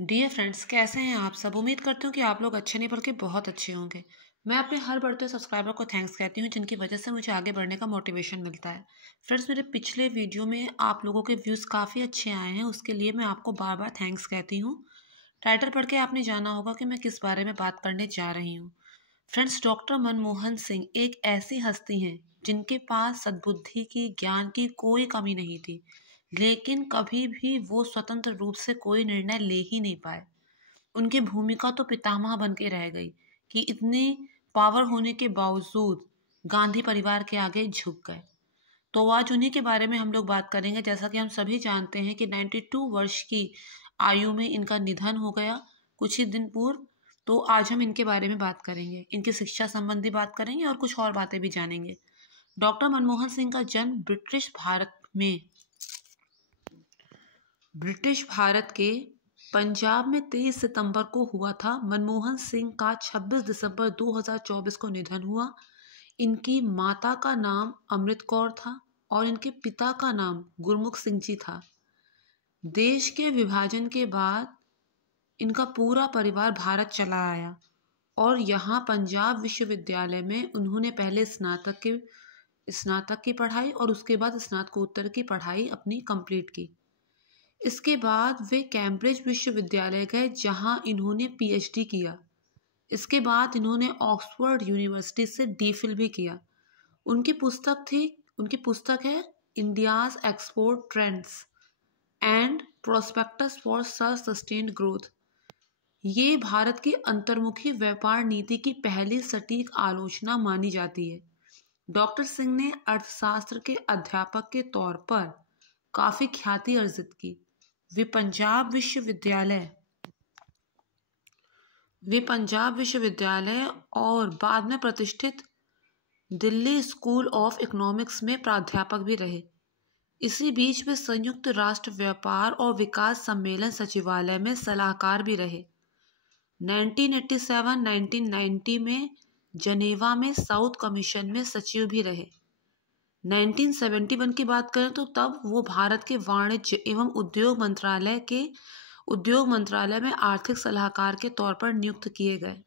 Dear friends, कैसे हैं आप सब। उम्मीद करती हूँ कि आप लोग अच्छे नहीं बल्कि बहुत अच्छे होंगे। मैं अपने हर बढ़ते सब्सक्राइबर को थैंक्स कहती हूँ जिनकी वजह से मुझे आगे बढ़ने का मोटिवेशन मिलता है। फ्रेंड्स, मेरे पिछले वीडियो में आप लोगों के व्यूज़ काफ़ी अच्छे आए हैं, उसके लिए मैं आपको बार बार थैंक्स कहती हूँ। टाइटल पढ़ के आपने जाना होगा कि मैं किस बारे में बात करने जा रही हूँ। फ्रेंड्स, डॉक्टर मनमोहन सिंह एक ऐसी हस्ती हैं जिनके पास सद्बुद्धि की, ज्ञान की कोई कमी नहीं थी, लेकिन कभी भी वो स्वतंत्र रूप से कोई निर्णय ले ही नहीं पाए। उनकी भूमिका तो पितामह बन के रह गई कि इतने पावर होने के बावजूद गांधी परिवार के आगे झुक गए। तो आज उन्हीं के बारे में हम लोग बात करेंगे। जैसा कि हम सभी जानते हैं कि 92 वर्ष की आयु में इनका निधन हो गया कुछ ही दिन पूर्व। तो आज हम इनके बारे में बात करेंगे, इनकी शिक्षा संबंधी बात करेंगे और कुछ और बातें भी जानेंगे। डॉक्टर मनमोहन सिंह का जन्म ब्रिटिश भारत के पंजाब में 23 सितंबर को हुआ था। मनमोहन सिंह का 26 दिसंबर 2024 को निधन हुआ। इनकी माता का नाम अमृत कौर था और इनके पिता का नाम गुरमुख सिंह जी था। देश के विभाजन के बाद इनका पूरा परिवार भारत चला आया और यहाँ पंजाब विश्वविद्यालय में उन्होंने पहले स्नातक की पढ़ाई और उसके बाद स्नातकोत्तर की पढ़ाई अपनी कंप्लीट की। इसके बाद वे कैम्ब्रिज विश्वविद्यालय गए जहां इन्होंने पीएचडी किया। इसके बाद इन्होंने ऑक्सफोर्ड यूनिवर्सिटी से डीफिल भी किया। उनकी पुस्तक है India's export trends and prospectus for sustained growth. ये भारत की अंतर्मुखी व्यापार नीति की पहली सटीक आलोचना मानी जाती है। डॉक्टर सिंह ने अर्थशास्त्र के अध्यापक के तौर पर काफी ख्याति अर्जित की। वे पंजाब विश्वविद्यालय और बाद में प्रतिष्ठित दिल्ली स्कूल ऑफ इकोनॉमिक्स में प्राध्यापक भी रहे। इसी बीच वे संयुक्त राष्ट्र व्यापार और विकास सम्मेलन सचिवालय में सलाहकार भी रहे। 1987-1990 में जनेवा में साउथ कमीशन में सचिव भी रहे। 1971 की बात करें तो तब वो भारत के वाणिज्य एवं उद्योग मंत्रालय में आर्थिक सलाहकार के तौर पर नियुक्त किए गए।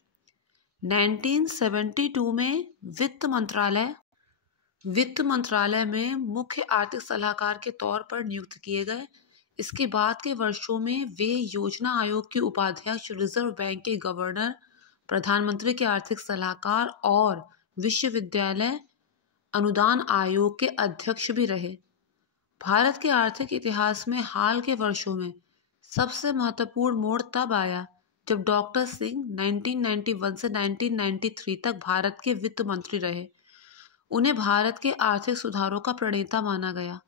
1972 में वित्त मंत्रालय में मुख्य आर्थिक सलाहकार के तौर पर नियुक्त किए गए। इसके बाद के वर्षों में वे योजना आयोग के उपाध्यक्ष, रिजर्व बैंक के गवर्नर, प्रधानमंत्री के आर्थिक सलाहकार और विश्वविद्यालय अनुदान आयोग के अध्यक्ष भी रहे। भारत के आर्थिक इतिहास में हाल के वर्षों में सबसे महत्वपूर्ण मोड़ तब आया जब डॉक्टर सिंह 1991 से 1993 तक भारत के वित्त मंत्री रहे। उन्हें भारत के आर्थिक सुधारों का प्रणेता माना गया।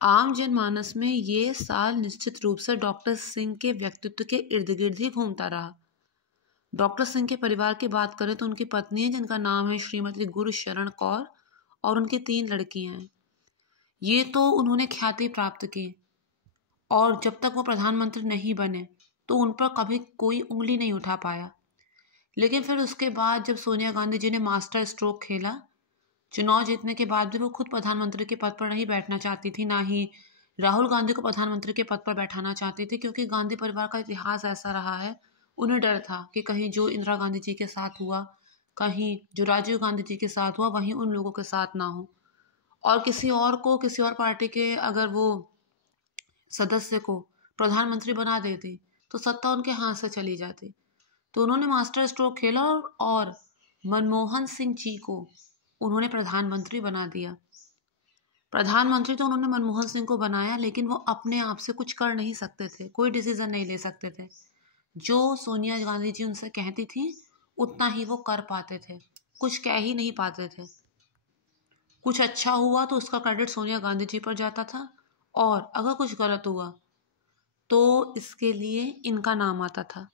आम जनमानस में ये साल निश्चित रूप से डॉक्टर सिंह के व्यक्तित्व के इर्द गिर्द ही घूमता रहा। डॉक्टर सिंह के परिवार की बात करें तो उनकी पत्नी है जिनका नाम है श्रीमती गुरशरण कौर और उनकी 3 लड़कियां हैं। ये तो उन्होंने ख्याति प्राप्त की और जब तक वो प्रधानमंत्री नहीं बने तो उन पर कभी कोई उंगली नहीं उठा पाया। लेकिन फिर उसके बाद जब सोनिया गांधी जी ने मास्टर स्ट्रोक खेला, चुनाव जीतने के बाद भी वो खुद प्रधानमंत्री के पद पर नहीं बैठना चाहती थी, ना ही राहुल गांधी को प्रधानमंत्री के पद पर बैठाना चाहती थी, क्योंकि गांधी परिवार का इतिहास ऐसा रहा है। उन्हें डर था कि कहीं जो इंदिरा गांधी जी के साथ हुआ, कहीं जो राजीव गांधी जी के साथ हुआ, वहीं उन लोगों के साथ ना हो और किसी और पार्टी के अगर वो सदस्य को प्रधानमंत्री बना देती तो सत्ता उनके हाथ से चली जाती। तो उन्होंने मास्टर स्ट्रोक खेला और मनमोहन सिंह जी को उन्होंने प्रधानमंत्री बना दिया। प्रधानमंत्री तो उन्होंने मनमोहन सिंह को बनाया, लेकिन वो अपने आप से कुछ कर नहीं सकते थे, कोई डिसीजन नहीं ले सकते थे। जो सोनिया गांधी जी उनसे कहती थी उतना ही वो कर पाते थे, कुछ कह ही नहीं पाते थे। कुछ अच्छा हुआ तो उसका क्रेडिट सोनिया गांधी जी पर जाता था और अगर कुछ गलत हुआ तो इसके लिए इनका नाम आता था।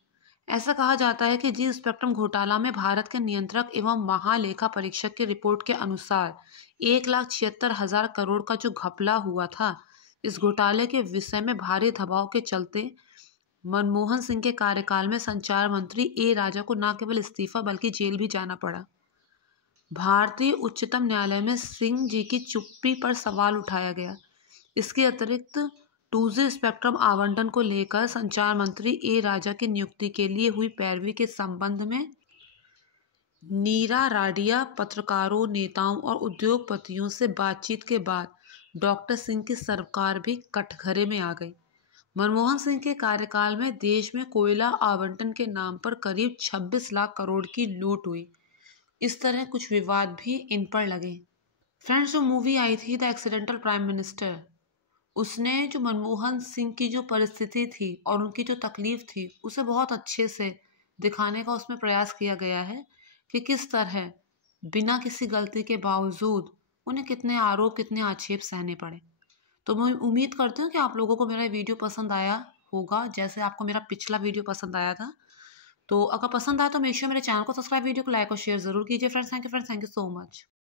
ऐसा कहा जाता है कि जी स्पेक्ट्रम घोटाला में भारत के नियंत्रक एवं महालेखा परीक्षक की रिपोर्ट के अनुसार 1,76,000 करोड़ का जो घपला हुआ था, इस घोटाले के विषय में भारी दबाव के चलते मनमोहन सिंह के कार्यकाल में संचार मंत्री ए राजा को न केवल इस्तीफा बल्कि जेल भी जाना पड़ा। भारतीय उच्चतम न्यायालय में सिंह जी की चुप्पी पर सवाल उठाया गया। इसके अतिरिक्त 2G स्पेक्ट्रम आवंटन को लेकर संचार मंत्री ए राजा की नियुक्ति के लिए हुई पैरवी के संबंध में नीरा राडिया पत्रकारों, नेताओं और उद्योगपतियों से बातचीत के बाद डॉक्टर सिंह की सरकार भी कटघरे में आ गई। मनमोहन सिंह के कार्यकाल में देश में कोयला आवंटन के नाम पर करीब 26 लाख करोड़ की लूट हुई। इस तरह कुछ विवाद भी इन पर लगे। फ्रेंड्स, जो मूवी आई थी द एक्सीडेंटल प्राइम मिनिस्टर, उसने जो मनमोहन सिंह की जो परिस्थिति थी और उनकी जो तकलीफ थी उसे बहुत अच्छे से दिखाने का उसमें प्रयास किया गया है कि किस तरह बिना किसी गलती के बावजूद उन्हें कितने आरोप, कितने आक्षेप सहने पड़े। तो मैं उम्मीद करती हूँ कि आप लोगों को मेरा वीडियो पसंद आया होगा, जैसे आपको मेरा पिछला वीडियो पसंद आया था। तो अगर पसंद आया तो मेक श्योर मेरे चैनल को सब्सक्राइब, वीडियो को लाइक और शेयर जरूर कीजिए friends. Thank you so much.